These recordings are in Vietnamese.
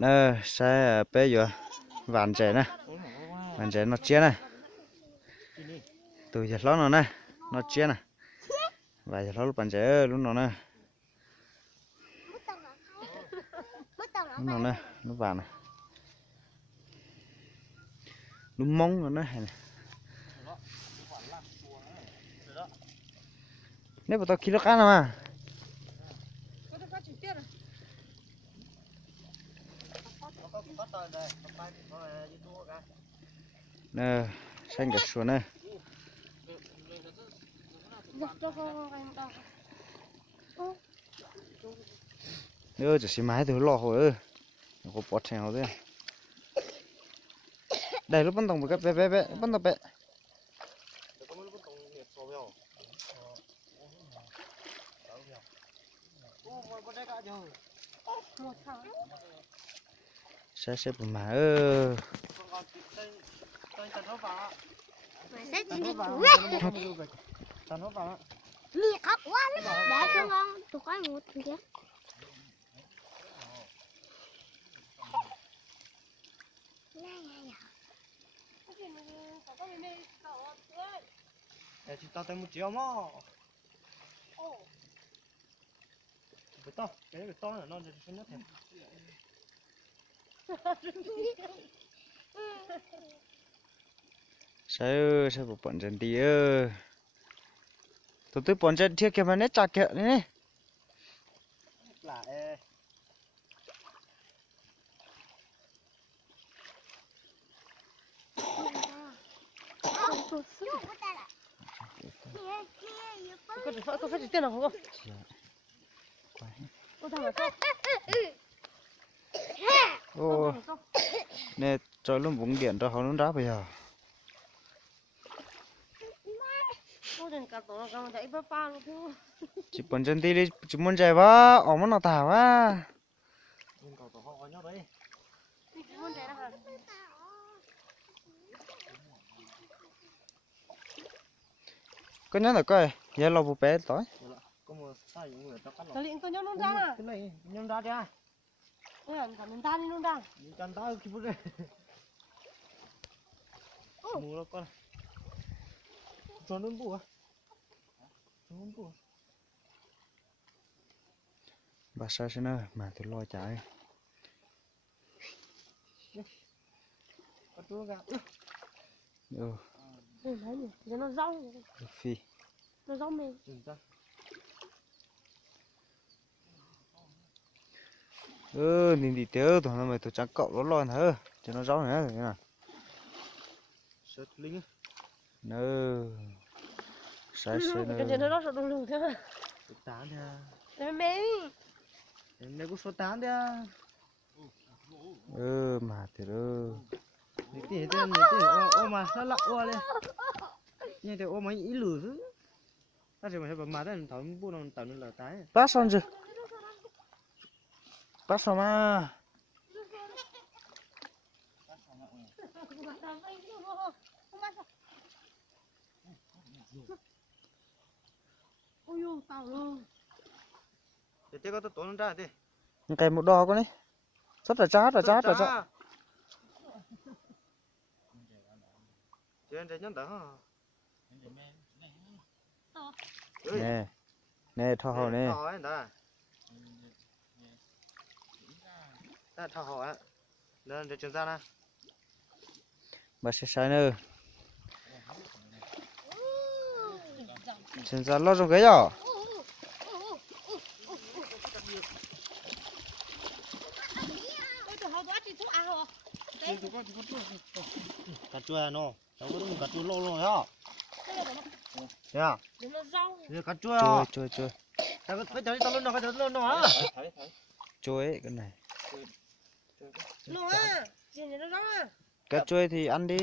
nè sẽ bé giờ vạn trẻ nè vạn trẻ nó chia nè từ giờ nó nè nó chia nè và giờ nó bạn trẻ lúc nào nè lúc nào nè nó vàng nè lúc mông rồi nè nếu mà tao kilo cá nào mà nè xanh cả xuống nè nữa chỉ xí máy từ lò hồi có bọt theo thế đây lúc bắt đầu một cái bé bé bắt đầu bé sẽ bùn mà Mì khóc quá lắm. Để cho con tụi con một thằng kia. Chị tao tới 1 triệu mà. Phải to, cái này to là nó sẽ mất thêm. sẽ một bọn chân đi tôi bọn chân thiệt kìa mà nét chặt kìa này Là có phải tiền nào không? ô nè cho luôn bụng điện cho họ nó đá bây giờ chỉ bọn chân đi chỉ muốn chạy quá ổng nó tảo quá có nhớ là coi giờ lâu bé tối Tao liền tôi nhón nó ra à? cái này nhón ra ra. Ôi anh còn mình ta đi luôn ra. Chân ta khi bữa đây. Mua nó con. Cho nó bùa. Cho nó bùa. bà sao thế nào mà tôi lo chạy Có chúa gà. ừ Đấy nhỉ, giờ nó rong. phi Nó rong mềm. nhìn đi tiêu tụi nó mày tụi chắc cậu nó lo hả cho nó rõ nữa thế nào Sớt linh. nơ sai sai Cái gì nó sợ đùng đùng thế mà. Số 8 đi à. Em mê. Em có số 8 đi à. mà thì đó Nè tí ô mà nó lạ ô lên. Như thế ô mà ý lử chứ. Ta chỉ phải bấm mà thế thảo bu nó tao nó là cái. bác xong chưa bác xong mà Ôi呦, tao luôn. Để tí có tôi nó ra đi. cái một đò con đấy rất là chát là chát là chát Trên đây nhắn đó. nè nè thò hồ nè Thò ấy đó. Ta thò hồ á. Lên để chuyển ra nè. bà sẽ sai nữa chuyển ra lo trong cái nhỏ Cà chua nó, cháu có đúng cà chua lâu rồi á. Thế à? Thế cà chua à? chui Tao có phải tao luôn nó á. chui cái này Nó à, gì nó rong à. cá chui thì ăn đi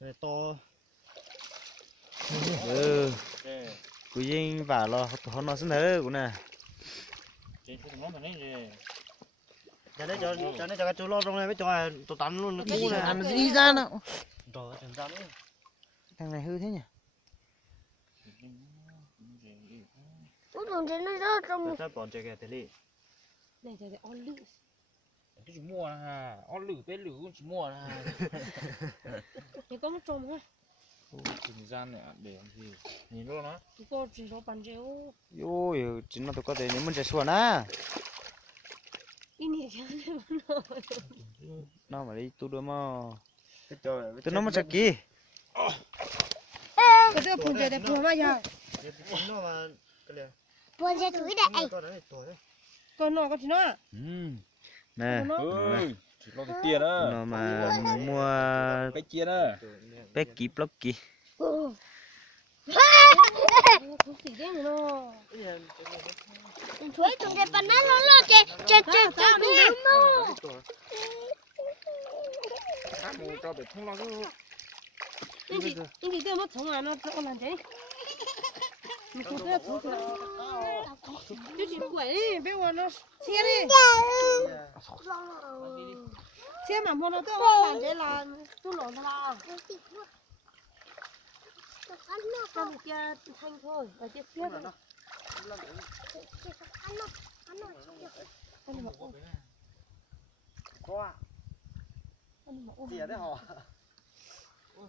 Này to. cứ dinh vả lo họ nó xin thế cũng nè Cho nên cho cà chua lâu trong này mới cho tao tắn luôn nó cũ này. ăn gì ra nào Rồi chuyển ra nữa. thằng này hư thế nhỉ Ủa còn thế nó rớt trong. Tao bỏ chơi cái thế đi. này thì on lử cái chỉ mua là on lử bé lử cũng chỉ mua là thì có một trộm ha thời gian này để làm gì nhìn luôn á thì có chỉ có bàn chéo yo yo chính nó tôi có thể nếu mình sẽ xua na đi nhỉ cái nó mà đi tu đôi mà cái trò tôi nó mà chắc kì cái đó phun để phun mà giờ nó mà cái này buồn sẽ thúi đấy to đấy to đấy con nó có chỉ nó nè ơi chỉ lo cái tiền á nó mà mua cái chia đó bé kì block kì không xỉ đấy nó thúi tụi cái bàn nó lo chơi đúng không các mù cho để không lo cái nhưng thì nó sống à nó làm thế mình không biết sống chứ chỉ quẩy bây giờ nó xe đi xe mà mua nó tôi làm thế là tôi lộn ra con kia thanh thôi ở kia xe đó có xỉa đấy họ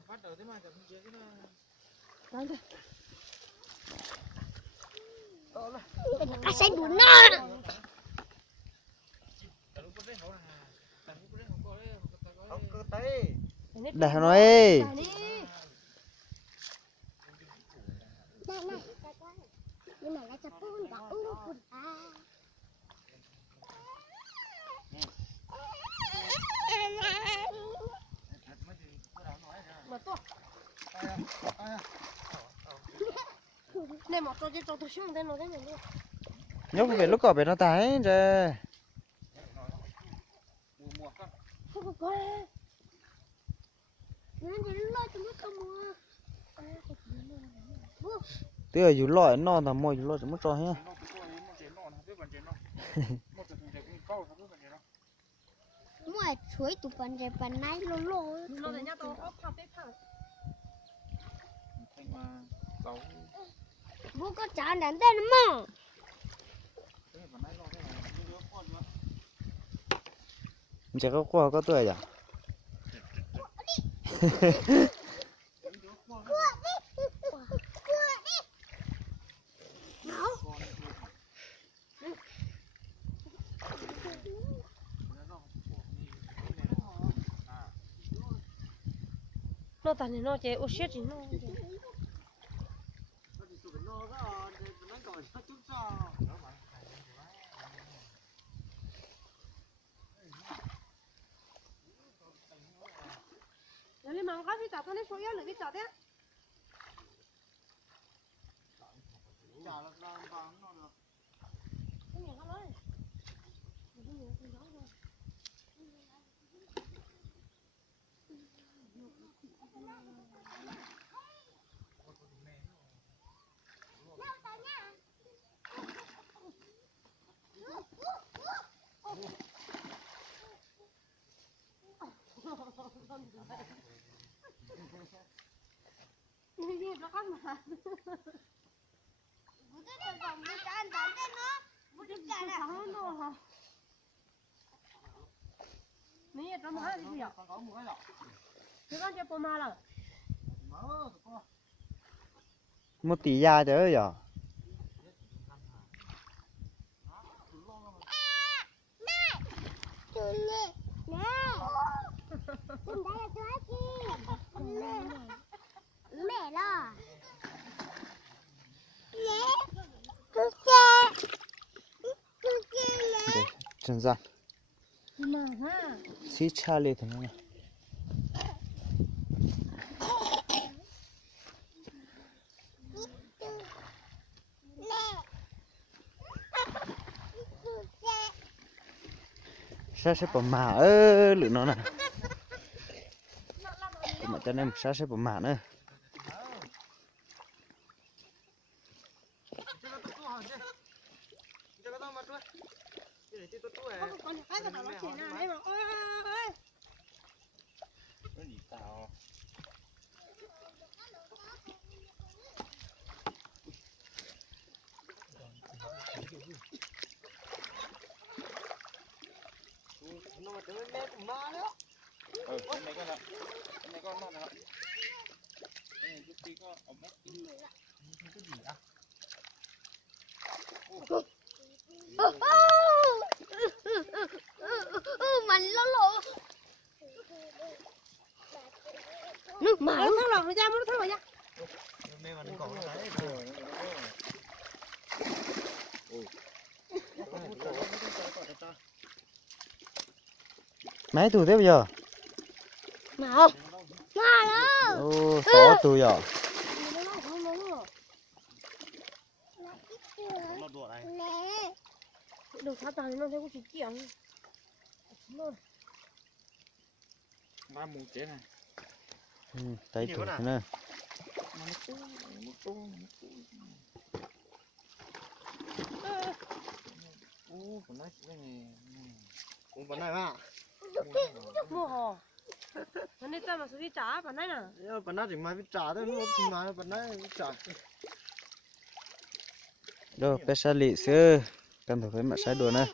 bắt đầu thế mà chẳng chia cái đấy cái xe đuổi nó không cơ tay để nó ê này nhưng mà lại chặt phun cả phun mà to này mà cho chứ cho tôi xuống đây nó thế này luôn nhớ về lúc cỏ về nó tái rồi không có nên thì lo cho mất công mua tức là dù lỏi nó là mồi dù lỏi mất rồi nhá mua chuối tụi bàn này lo nó để nhà tôi ốp thằng tết thằng bố có chả đánh tên mà chỉ có qua có tuổi à nó tàn thì nó chế ô xếp chỉ nó giờ lên mà có cái chả tôi lấy số yếu nữa cái chả đấy cái này nó nói đi nó có mà bố tôi được vòng bố chả đánh tên nó bố tôi chả là nó nãy giờ nó gì vậy cái con chơi poma là một tỷ da chứ ơi à tụi nè tụi đây là tụi gì mẹ lo chân ra mà ha xí cha lên thế này sao sẽ bỏ mả lựa nó nè mà cho nên sao sẽ bỏ mả nữa con cái nó chỉ là đấy mà ơi nó mà tới mẹ cũng ma nữa. Cái này con nó nào. Cái chút tí có ống ếch. Cái gì à? Mình lỗ lỗ. Nước mà. Nó thắng lọt rồi ra, nó thắng rồi ra. Mẹ mà nó còn nó thấy. mấy tuổi thế bây giờ Mà không. Mà đó. ô có tuổi giờ Nó đùa này. Đừng sát tàn nó thấy có chỉ kiện. Ba mùng chế này. tay tuổi thế này Còn nói cái này. Cũng vấn này mà. Mua hò. Nó nên ta mà số đi trả bản này nè. Vấn này thì mai phải trả thôi, nó thì mai vấn này phải trả. đâu bé sa lị xưa cần phải mà sai đùa này